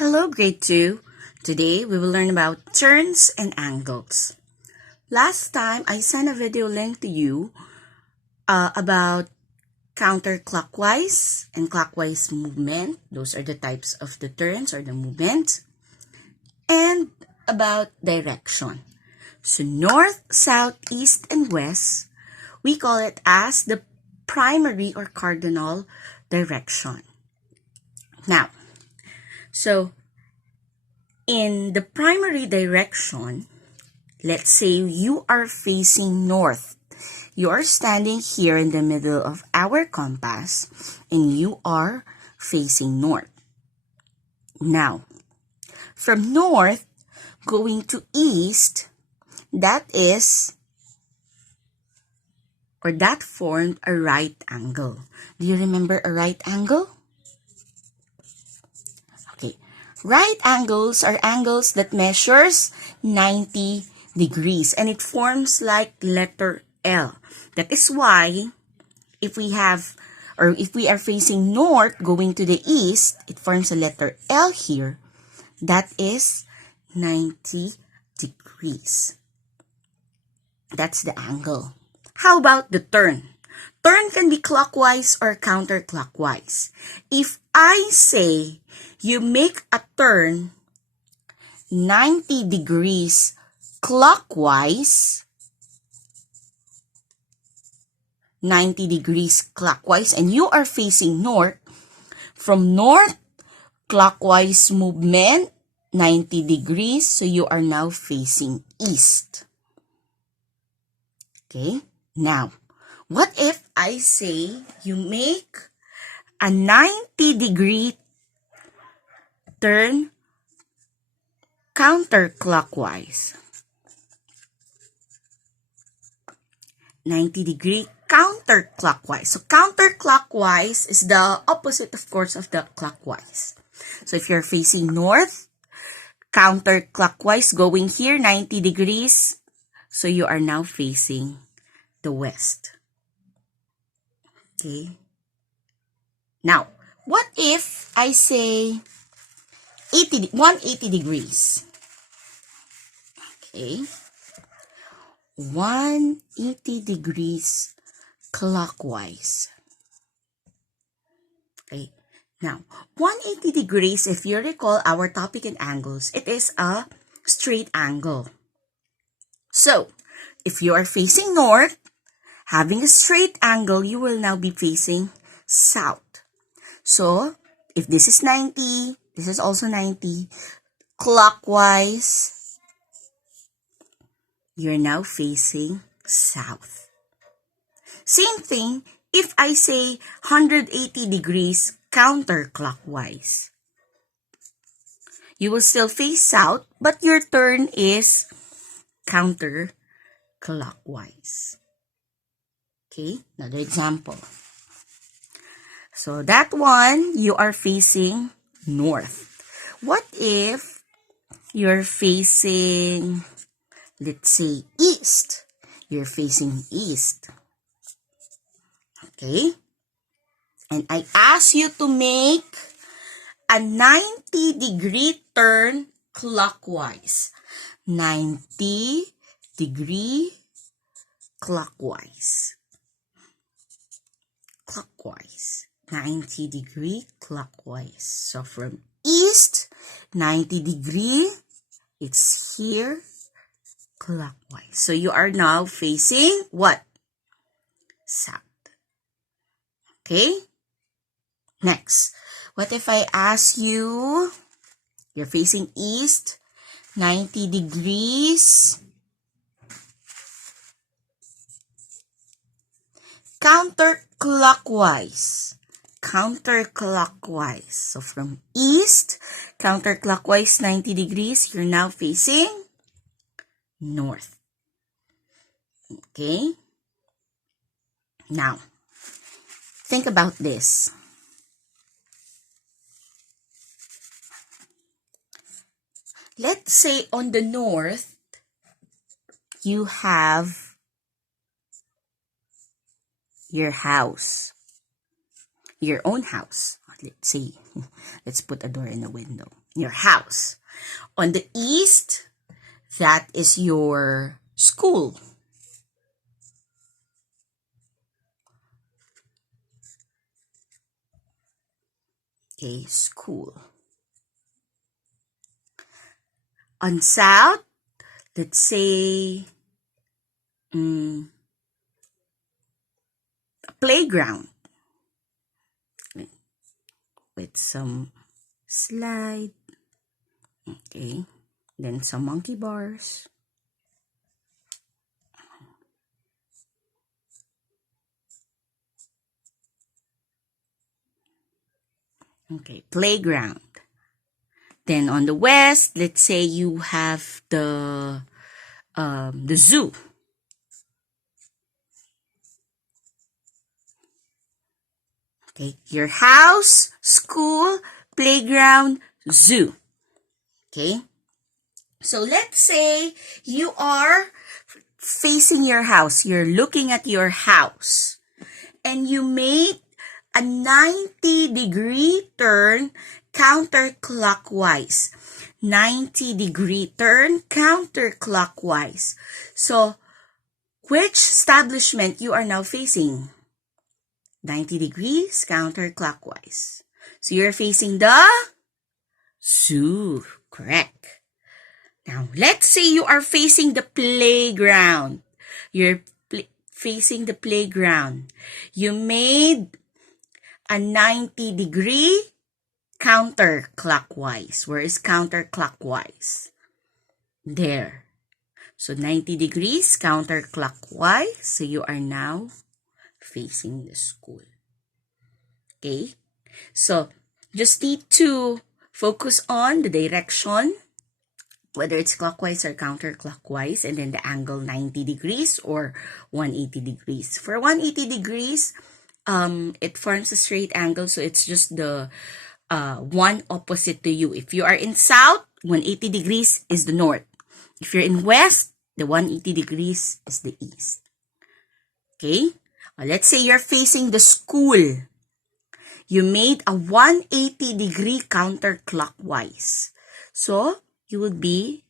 Hello, grade 2. Today we will learn about turns and angles. Last time I sent a video link to you about counterclockwise and clockwise movement. Those are the types of the turns or the movement. And about direction. So north, south, east, and west, we call it as the primary or cardinal direction. Now, so in the primary direction, let's say you are facing north. You are standing here in the middle of our compass and you are facing north. Now, from north going to east, that formed a right angle. Do you remember a right angle? Okay. Right angles are angles that measures 90 degrees and it forms like letter L. That is why if we are facing north going to the east, it forms a letter L here. That is 90 degrees. That's the angle. How about the turn? Turn can be clockwise or counterclockwise. If I say you make a turn 90 degrees clockwise, 90 degrees clockwise, and you are facing north, from north, clockwise movement, 90 degrees, so you are now facing east. Okay, now, what if I say you make a 90-degree turn counterclockwise? 90-degree counterclockwise. So counterclockwise is the opposite, of course, of the clockwise. So if you're facing north, counterclockwise going here, 90 degrees, so you are now facing the west. Okay. Now, what if I say 180 degrees? Okay. 180 degrees clockwise. Okay. Now, 180 degrees, if you recall our topic in angles, it is a straight angle. So, if you are facing north, having a straight angle, you will now be facing south. So, if this is 90, this is also 90, clockwise, you're now facing south. Same thing if I say 180 degrees counterclockwise. You will still face south, but your turn is counterclockwise. Okay, another example. So that one, you are facing north. What if you're facing, let's say, east? You're facing east. Okay? And I ask you to make a 90-degree turn clockwise. 90-degree clockwise. Clockwise. 90-degree clockwise. So from east, 90 degree, it's here, clockwise. So you are now facing what? South. Okay? Next, what if I ask you, you're facing east, 90 degrees, counterclockwise. Counterclockwise. So from east, counterclockwise 90 degrees, you're now facing north. Okay? Now, think about this. Let's say on the north, you have your house. Your own house. let's say, let's put a door and a window. Your house. On the east, that is your school. Okay, school. On south, let's say, a playground with some slide. Okay, then some monkey bars. Okay, playground. Then on the west, let's say you have the zoo. Okay, your house, school, playground, zoo. Okay, so let's say you are facing your house. You're looking at your house, and you made a 90-degree turn counterclockwise. 90-degree turn counterclockwise. So, which establishment you are now facing? 90 degrees counterclockwise. So, you're facing the zoo. Correct. Now, let's say you are facing the playground. You're facing the playground. You made a 90-degree counterclockwise. Where is counterclockwise? There. So 90 degrees counterclockwise. So you are now facing the school. Okay? So just need to focus on the direction, whether it's clockwise or counterclockwise, and then the angle 90 degrees or 180 degrees. For 180 degrees, it forms a straight angle, so it's just the one opposite to you. If you are in south, 180 degrees is the north. If you're in west, the 180 degrees is the east. Okay? Let's say you're facing the school. You made a 180-degree counterclockwise. So, you would be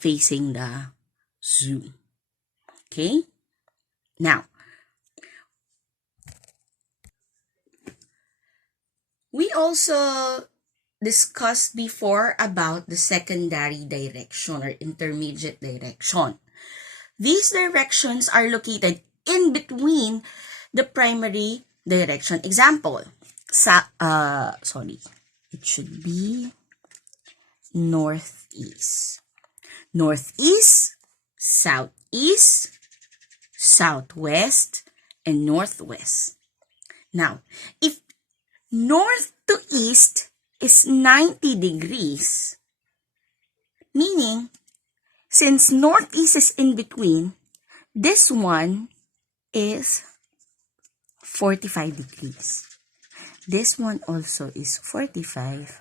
facing the zoo. Okay? Now, we also discussed before about the secondary direction or intermediate direction. These directions are located in between the primary direction. Example, it should be northeast. Northeast, southeast, southwest, and northwest. Now, if north to east is 90 degrees, meaning since northeast is in between, this one is 45 degrees. This one also is 45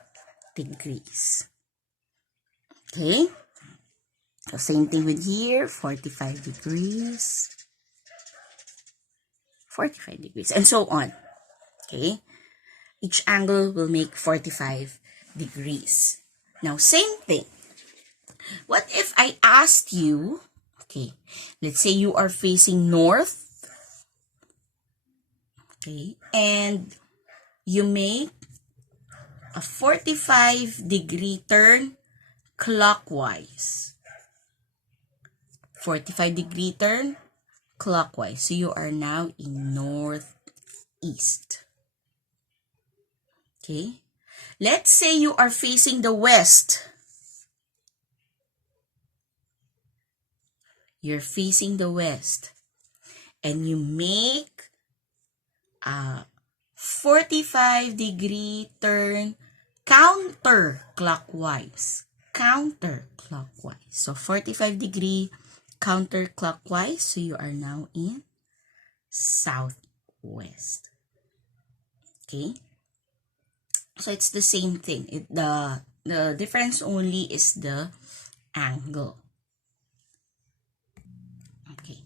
degrees. Okay? So same thing with here, 45 degrees, 45 degrees, and so on. Okay? Each angle will make 45 degrees. Now, same thing. What if I asked you, okay, let's say you are facing north, okay, and you make a 45-degree turn clockwise. 45-degree turn clockwise. So you are now in northeast. Okay. Let's say you are facing the west. You're facing the west. And you make a 45-degree turn counterclockwise. Counterclockwise. So 45-degree counterclockwise. So you are now in southwest. Okay. So it's the same thing. The difference only is the angle. Okay.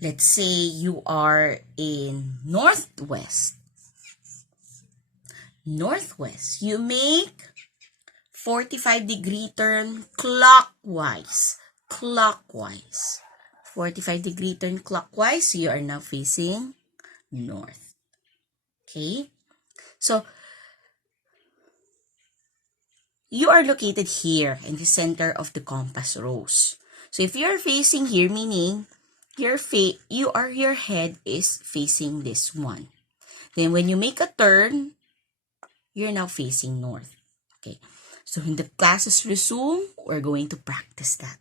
Let's say you are in northwest. northwest. You make 45-degree turn clockwise. Clockwise. 45-degree turn clockwise. So you are now facing north. Okay? So, you are located here in the center of the compass rose. So if you are facing here, meaning your head is facing this one. Then when you make a turn, you're now facing north. Okay. So when the classes resume, we're going to practice that.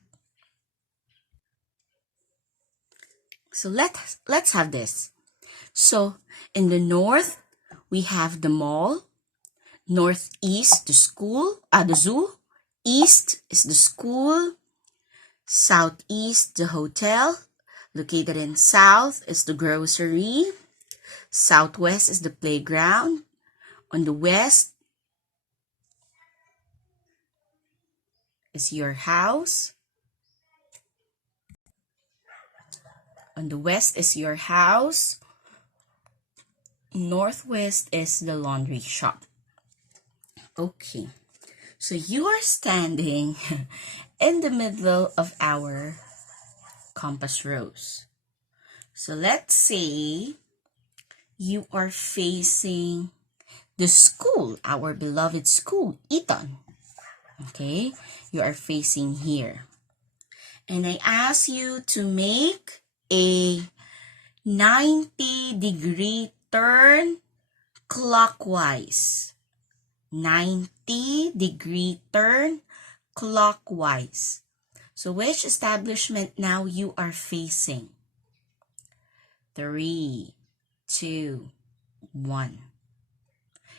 So let's have this. So in the north, we have the mall. Northeast, the school, the zoo. East is the school. Southeast, the hotel. Located in south is the grocery. Southwest is the playground. On the west is your house. On the west is your house. Northwest is the laundry shop. Okay, so you are standing in the middle of our compass rose. So let's say you are facing the school, our beloved school, Eton. Okay, you are facing here. And I ask you to make a 90-degree turn clockwise. 90-degree turn clockwise. So which establishment now you are facing? 3, 2, 1.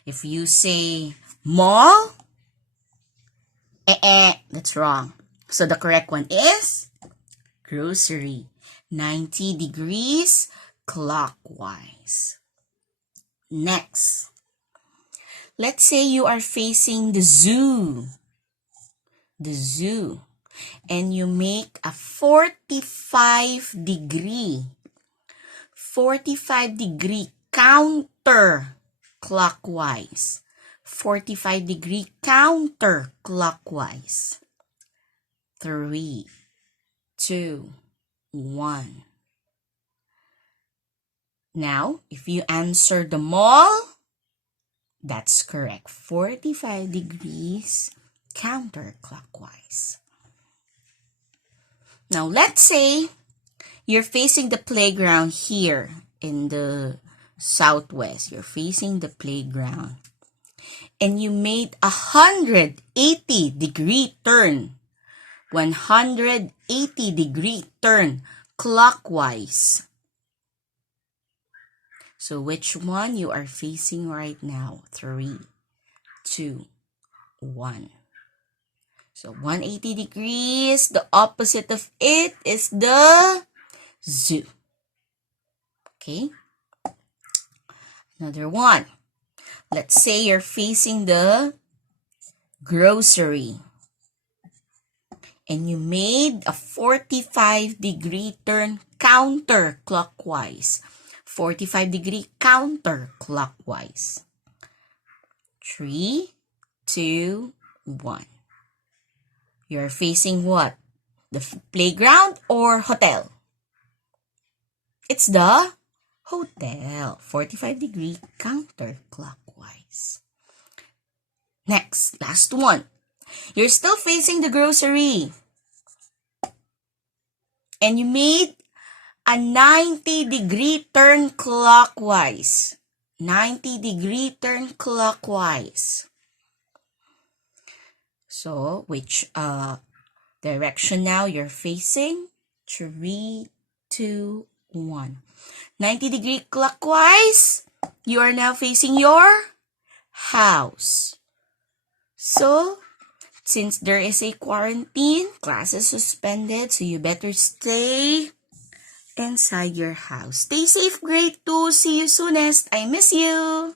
If you say mall, that's wrong. So the correct one is grocery. 90 degrees clockwise. Next, let's say you are facing the zoo. The zoo. And you make a 45-degree counter clockwise. 45-degree counter clockwise. 3, 2, 1. Now, if you answer the mall, that's correct. 45 degrees counterclockwise. Now, let's say you're facing the playground here in the southwest. You're facing the playground. And you made a 180-degree turn. 180-degree turn clockwise. So which one you are facing right now? 3, 2, 1. So 180 degrees, the opposite of it is the zoo. Okay? Another one. Let's say you're facing the grocery. And you made a 45-degree turn counterclockwise. 45-degree counterclockwise. 3, 2, 1. You're facing what? The playground or hotel? It's the hotel. 45-degree counterclockwise. Next, last one. You're still facing the grocery. And you made a 90-degree turn clockwise. 90-degree turn clockwise. So, which direction now you're facing? 3, 2, 1. 90-degree clockwise. You are now facing your house. So, since there is a quarantine, classes suspended, so you better stay inside your house. Stay safe, grade 2. See you soonest. I miss you.